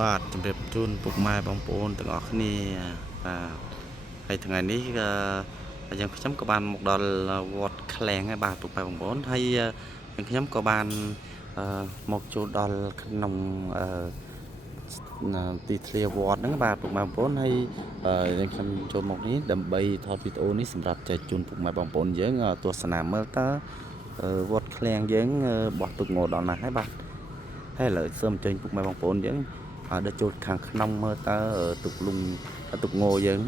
បាទជំរាបជូនពុកម៉ែបងប្អូនទាំងអស់គ្នាបាទហើយថ្ងៃនេះយើងខ្ញុំក៏បានមកដល់វត្តឃ្លាំងហើយបាទពុកម៉ែបងប្អូនហើយខ្ញុំក៏បានមកចូលដល់ក្នុងទីធ្លាវត្តហ្នឹងបាទពុកម៉ែបងប្អូនហើយខ្ញុំចូលមកនេះដើម្បីថតវីដេអូនេះសម្រាប់ចែកជូនពុកម៉ែបងប្អូនយើងទស្សនាមើលតើវត្តឃ្លាំងយើងបោះទុកងដល់ណាហើយបាទហើយឥឡូវសូមអញ្ជើញពុកម៉ែបងប្អូនយើងដល់ចូលខាងក្នុងមើលតើទុកលុងទុកងយើង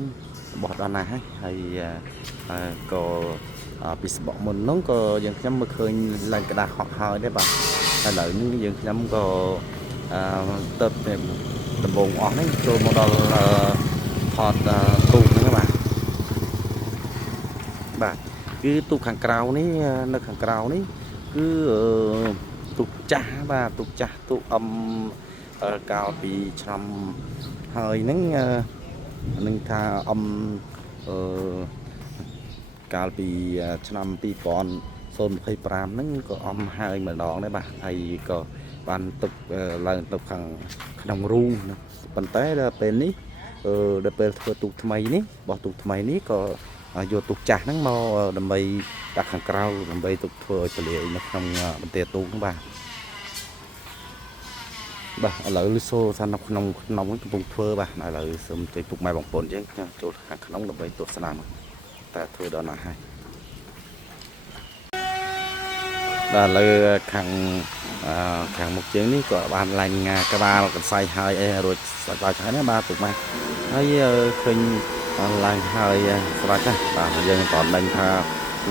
បោះដល់ណាហើយក៏ពីស្បកមុននោះក៏យើងខ្ញុំមើលឃើញឡើងក្តារហក់ហើយដែរបាទឥឡូវនេះយើងខ្ញុំក៏ទៅដំបងអស់នេះចូលមកដល់ថតទូកហ្នឹងបាទគឺទូកខាងក្រៅនេះនៅខាងក្រៅនេះគឺទូកចាស់បាទទូកចាស់ទូកកាលពីឆ្នាំហើយហ្នឹងនឹងថាកាលពីឆ្នាំ2025ហ្នឹងក៏ហើយម្ដងដែរបាទហើយក៏បានទឹកឡើងទៅខាងក្នុងរូងប៉ុន្តែដល់ពេលនេះដល់ពេលធ្វើទូកថ្មីនេះបោះទូកថ្មីនេះក៏យកទូកចាស់ហ្នឹងមកដើម្បីដាក់ខាងក្រៅដើម្បីទុកធ្វើឲ្យទលាយនៅក្នុងបន្ទះទូកហ្នឹងបាទឥឡូវលឺសូសាននៅក្នុងកំពុងធ្វើបាទឥឡូវសូមជួយពុកម៉ែបងប្អូនយើងចូលខាងក្នុងដើម្បីទស្សនាមកតើធ្វើដល់ណាហើយបាទឥឡូវខាងមុខជើងនេះក៏បានឡាញ់ក្បាលកន្សៃហើយរួចស្អាតហើយណាបាទពុកម៉ែហើយឃើញឡើងហើយស្រាប់ណាបាទយើងក៏ដឹងថា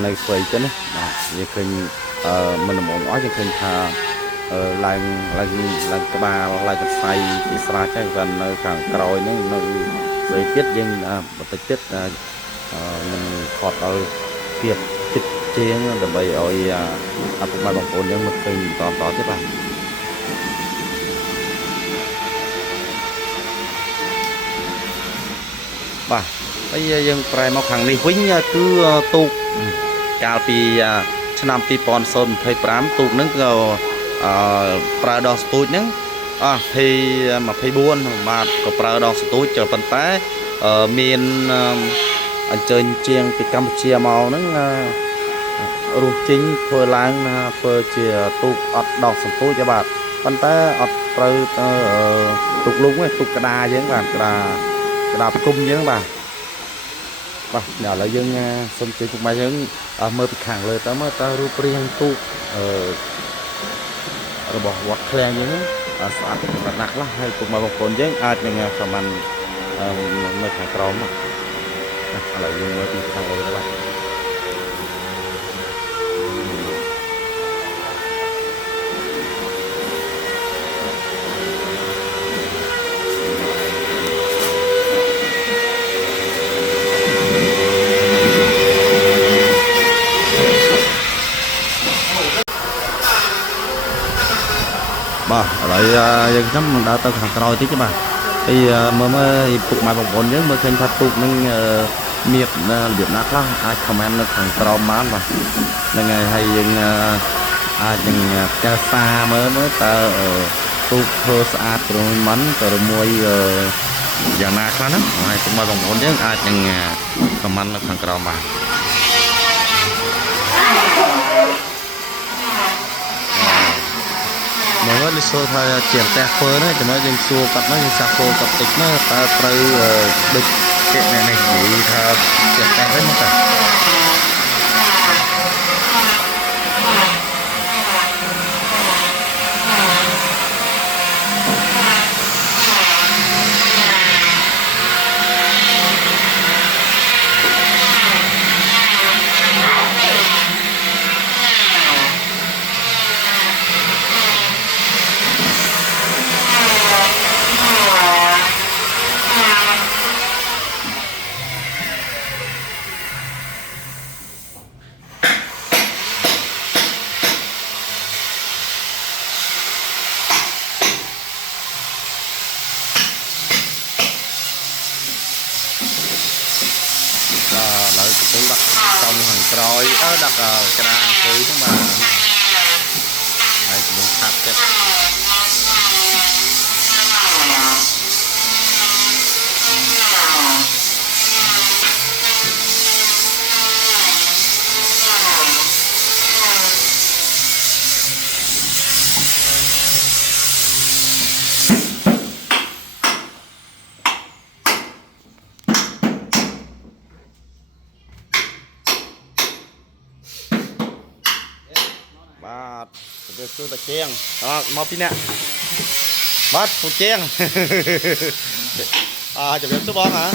នៅស្វ័យទៅណាបាទយើងឃើញមិនល្មមអស់យើងឃើញថាឡើងក្បាលឡើងកន្សៃពីស្រាច់ហើយគាត់នៅខាងក្រោយហ្នឹងនៅស្វ័យទៀតយើងបន្តិចទៀតនឹងថតឲ្យភាពចិត្តជាងដើម្បីឲ្យពុកម៉ែបងប្អូនយើងមកឃើញតទៀតបាទហើយយើងប្រែមកខាងនេះវិញគឺទូកកាលពីឆ្នាំ2025ទូកហ្នឹងក៏ប្រើដងស្ទូចហ្នឹង24បាទក៏ប្រើដងស្ទូចប៉ុន្តែមានអញ្ជើញជាងពីកម្ពុជាមកហ្នឹងរស់ចេញធ្វើឡើងធ្វើជាទូកអត់ដងស្ទូចទេបាទប៉ុន្តែអត់ត្រូវទូកលុងទេទូកក្តារយើងបាទក្តារផ្គុំយើងបាទឥឡូវយើងសូមជួយពុកម៉ែយើងមើលពីខាងលើតើមើលតើរូបរាងទូករបស់វត្តឃ្លាំងយើងស្អាតណាស់ខ្លះហើយពុកម៉ែបងប្អូនយើងអាចនឹងខមមិននៅខាងក្រោមឥឡូវយើងមើលពីខាងលើទៅបាទឥឡូវយើងខ្ញុំនឹងដើរទៅខាងក្រោយតិចបាទហើយមើលពុកម៉ែបងប្អូនយើងមើលឃើញថាទូកនឹងមានរបៀបណាខ្លះអាចខមមិននៅខាងក្រោមបានបាទហ្នឹងហើយយើងអាចនឹងកែសារមើលតើទូកធ្វើស្អាតព្រមមិនក៏រមួយយ៉ាងណាខ្លះណាហើយពុកម៉ែបងប្អូនយើងអាចនឹងខមមិននៅខាងក្រោមបាទមើលលិសូថាជាផ្ទះធ្វើណាចាំមើលយើងសួរគាត់យើងសាក់ពោគាត់តិចណាតើត្រូវដូចជាអ្នកនេះនិយាយថាជាផ្ទះទេមកតាឥឡូវកំពុងដាក់ចំខាងក្រោយដាក់ក្រាអង្គុយហ្នឹងបាទហើយកំពុងខាត់ចិត្ត tôi ta chiên đó một tí nè mất một chiên à chụp số bón hả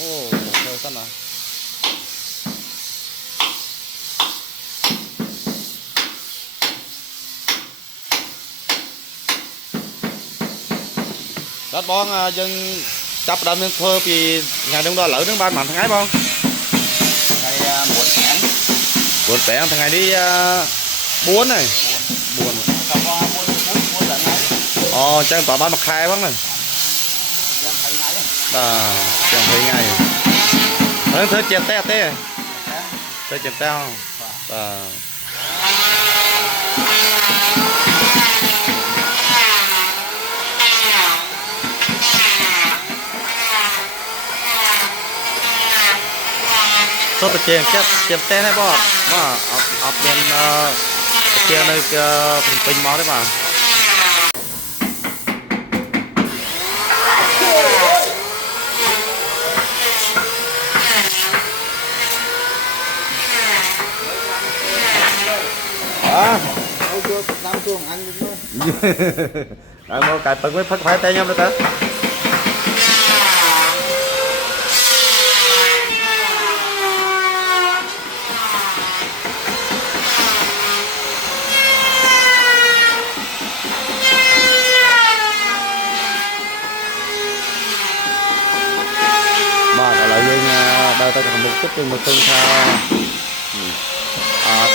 ô trời xanh à đất bón dân chấp đâm nên thơ vì ngày đông đó lỡ nước ban mặn thằng ấy bông ngày muộn sáng buồn bẻ thằng ngày đi buôn này buồn không có muộn là ngày chẳng tỏ ban mặt khai bác này đang thấy ngày chẳng thấy ngày nó thơ chèn te thế thơ chèn te không số tờ chèn te này bó mà ập lên chèn nơi phần pin máu đấy mà Nam chuông anh luôn mua cài bật với phải tay nhau được hả mà còn lại nhưng đời ta còn một chút nhưng mà không tha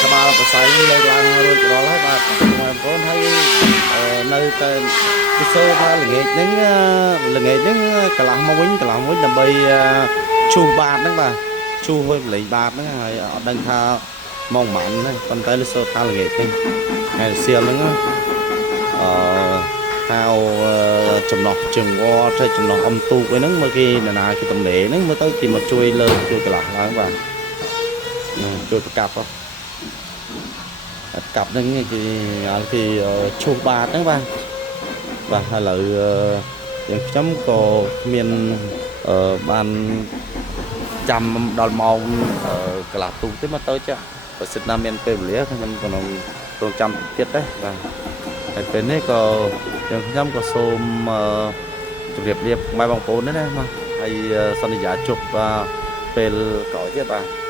các bạn có sai lên làm rồi đó hết bạn mà có thấy nơi cái số tha là nghệ những cả làm với đầm bay chu bạc đó mà chu hơi lấy bạc đó ở đang tha mong mặn này con tay số tha là nghệ tinh ngày xưa nữa thao chấm nọ chừng o thay chấm nọ âm tu cái nấng mà khi là cái tầm lệ nấng mới tới tìm một chui lên chui cái lạc đó các bạn chui cái cặp không cặp nấng thì chu ba đó các bạn và hai lợi những chấm có miền ban trăm đòn màu cái lạc tu tới mà tới chứ và sinh nam miền tây lía thì mình còn còn trăm tiết đấy và bên này có những nhóm có xôm chụp điệp mai bằng bốn đấy mà hay sân giá chụp và pel cõi chứ bạn